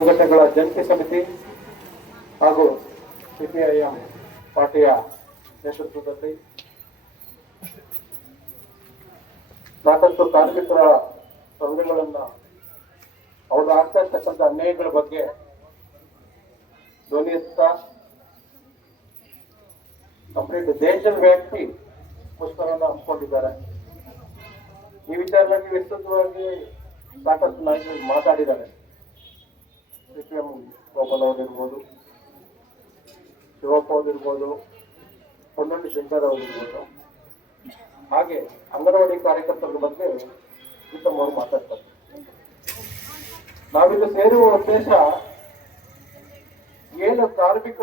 ಸಂಘಟನೆಗಳ ಜಂಟಿ ಸಮಿತಿ ಹಾಗೂ ಸಿಪಿಐಎಂ ಪಾರ್ಟಿಯ ನೇತೃತ್ವದಲ್ಲಿ ಸಾಕಷ್ಟು ಕಾರ್ಮಿಕರ ಸಂಘಗಳನ್ನ ಅವರು ಆಗ್ತಾ ಇರ್ತಕ್ಕಂಥ ಅನ್ಯಾಯಗಳ ಬಗ್ಗೆ ಧ್ವನಿ ಎತ್ತಾ ಕಂಪ್ಲೀಟ್ ದೇಶದ ವ್ಯಾಪ್ತಿ ಮುಷ್ಕರವನ್ನು ಹಮ್ಮಿಕೊಂಡಿದ್ದಾರೆ. ಈ ವಿಚಾರವಾಗಿ ವಿಸ್ತೃತವಾಗಿ ಸಾಕಷ್ಟು ನಾಯಕರು ಮಾತಾಡಿದ್ದಾರೆ. ಸಿಪಿಎಂ ಗೋಪಾಲ್ ಅವರಿರ್ಬೋದು, ಶಿವಪ್ಪ ಅವರಿರ್ಬೋದು, ಹೊನ್ನಳ್ಳಿ ಶಂಕರ್ ಅವರಿರ್ಬೋದು, ಹಾಗೆ ಅಂಗನವಾಡಿ ಕಾರ್ಯಕರ್ತರ ಬಗ್ಗೆ ಪ್ರೀತಮ್ ಅವರು ಮಾತಾಡ್ತಾರೆ. ನಾವಿಲ್ಲಿ ಸೇರುವ ಉದ್ದೇಶ ಏನು ಕಾರ್ಮಿಕ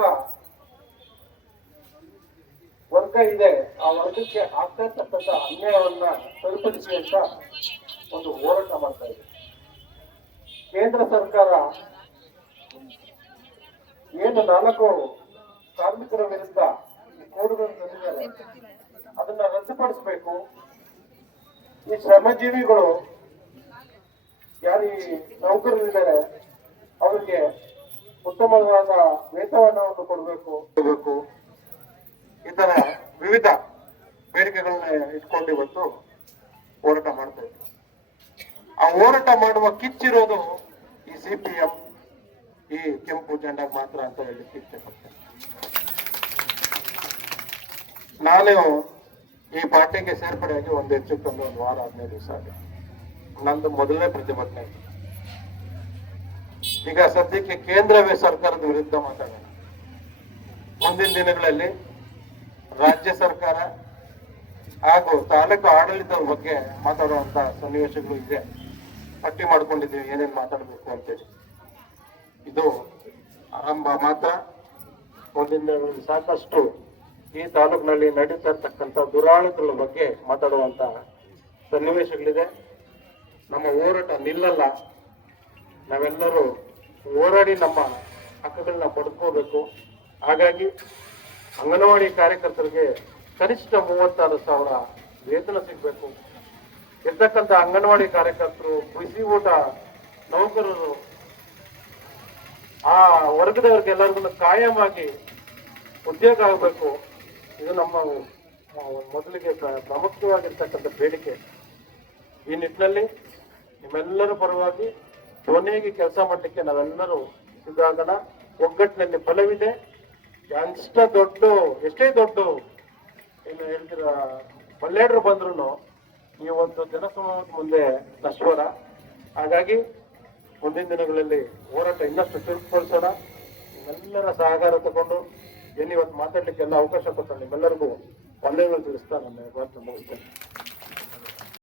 ವರ್ಗ ಇದೆ, ಆ ವರ್ಗಕ್ಕೆ ಆಗ್ತಾ ಇರ್ತಕ್ಕಂಥ ಅನ್ಯಾಯವನ್ನ ಸರಿಪಡಿಸಿ ಅಂತ ಒಂದು ಹೋರಾಟ ಮಾಡ್ತಾ ಇದೆ. ಕೇಂದ್ರ ಸರ್ಕಾರ ಏನು 4 ಕಾರ್ಮಿಕರ ವಿರುದ್ಧ ಕೋಡ್ಗಳನ್ನು ತಂದಿದ್ದಾರೆ, ಅದನ್ನ ರದ್ದುಪಡಿಸಬೇಕು. ಈ ಶ್ರಮಜೀವಿಗಳು ಯಾರು ನೌಕರರಿದ್ದಾರೆ ಅವರಿಗೆ ಉತ್ತಮವಾದ ವೇತನವನ್ನು ಕೊಡಬೇಕು. ಈ ತರ ವಿವಿಧ ಬೇಡಿಕೆಗಳನ್ನ ಇಟ್ಕೊಂಡು ಇವತ್ತು ಹೋರಾಟ ಮಾಡ್ತಾ ಇದ್ದೀವಿ. ಆ ಹೋರಾಟ ಮಾಡುವ ಕಿಚ್ಚಿರೋದು ಈ ಸಿಪಿಎಂ, ಈ ಕೆಂಪು ಜೆಂಡಾ ಮಾತ್ರ ಅಂತ ಹೇಳಲಿಕ್ಕೆ ಇಷ್ಟಪಡ್ತೇನೆ. ನಾನು ಈ ಪಾರ್ಟಿಗೆ ಸೇರ್ಪಡೆಯಾಗಿ ಒಂದು ಹೆಚ್ಚು ಕಮ್ಮಿ 1 ವಾರ 15 ದಿವಸ ಆಗಿದೆ. ನಂದು ಮೊದಲನೇ ಪ್ರತಿಭಟನೆ. ಈಗ ಸದ್ಯಕ್ಕೆ ಕೇಂದ್ರ ಸರ್ಕಾರದ ವಿರುದ್ಧ ಮಾತಾಡೋಣ. ಮುಂದಿನ ದಿನಗಳಲ್ಲಿ ರಾಜ್ಯ ಸರ್ಕಾರ ಹಾಗೂ ತಾಲೂಕು ಆಡಳಿತದ ಬಗ್ಗೆ ಮಾತಾಡುವಂತ ಸನ್ನಿವೇಶಗಳು ಇದೆ. ಪಟ್ಟಿ ಮಾಡ್ಕೊಂಡಿದ್ದೀವಿ ಏನೇನು ಮಾತಾಡಬೇಕು ಅಂತೇಳಿ. ಇದು ಆರಂಭ ಮಾತ್ರ. ಮುಂದಿನ ದಿನಗಳಲ್ಲಿ ಸಾಕಷ್ಟು ಈ ತಾಲೂಕಿನಲ್ಲಿ ನಡೀತಾ ಇರ್ತಕ್ಕಂಥ ದುರಾಡಳಿತಗಳ ಬಗ್ಗೆ ಮಾತಾಡುವಂತ ಸನ್ನಿವೇಶಗಳಿದೆ. ನಮ್ಮ ಹೋರಾಟ ನಿಲ್ಲಲ್ಲ. ನಾವೆಲ್ಲರೂ ಹೋರಾಡಿ ನಮ್ಮ ಹಕ್ಕುಗಳನ್ನ ಪಡ್ಕೋಬೇಕು. ಹಾಗಾಗಿ ಅಂಗನವಾಡಿ ಕಾರ್ಯಕರ್ತರಿಗೆ ಕನಿಷ್ಠ 36,000 ವೇತನ ಸಿಗಬೇಕು. ಇರ್ತಕ್ಕಂಥ ಅಂಗನವಾಡಿ ಕಾರ್ಯಕರ್ತರು, ಬಿಸಿ ಊಟ ನೌಕರರು, ಆ ವರ್ಗದವರಿಗೆಲ್ಲರಿಗೂ ಕಾಯಮಾಗಿ ಉದ್ಯೋಗ ಆಗಬೇಕು. ಇದು ನಮ್ಮ ಮೊದಲಿಗೆ ಪ್ರಮುಖವಾಗಿರ್ತಕ್ಕಂಥ ಬೇಡಿಕೆ. ಈ ನಿಟ್ಟಿನಲ್ಲಿ ನಿಮ್ಮೆಲ್ಲರ ಪರವಾಗಿ ಧ್ವನಿಯಾಗಿ ಕೆಲಸ ಮಾಡಲಿಕ್ಕೆ ನಾವೆಲ್ಲರೂ ಸಿದ್ಧಾಗೋಣ. ಒಗ್ಗಟ್ಟಿನಲ್ಲಿ ಬಲವಿದೆ. ಎಷ್ಟೇ ದೊಡ್ಡ ಏನು ಹೇಳ್ತೀರ ಬಲ್ಲೇಡ್ರು ಬಂದ್ರು ಈ ಒಂದು ಜನಸಮೂಹದ ಮುಂದೆ ನಶ್ವರ. ಹಾಗಾಗಿ ಮುಂದಿನ ದಿನಗಳಲ್ಲಿ ಹೋರಾಟ ಇನ್ನಷ್ಟು ಚುರುಕುಗೊಳಿಸೋಣ. ನಿಮ್ಮೆಲ್ಲರ ಸಹಕಾರ ತಗೊಂಡು ಏನು ಇವತ್ತು ಮಾತಾಡ್ಲಿಕ್ಕೆ ಎಲ್ಲ ಅವಕಾಶ ಕೊಟ್ಟು ನಿಮ್ಮೆಲ್ಲರಿಗೂ ವಂದನೆಗಳು ತಿಳಿಸ್ತಾ ನನ್ನ ಮಾತನ್ನು ಮುಗಿಸ್ತೇನೆ.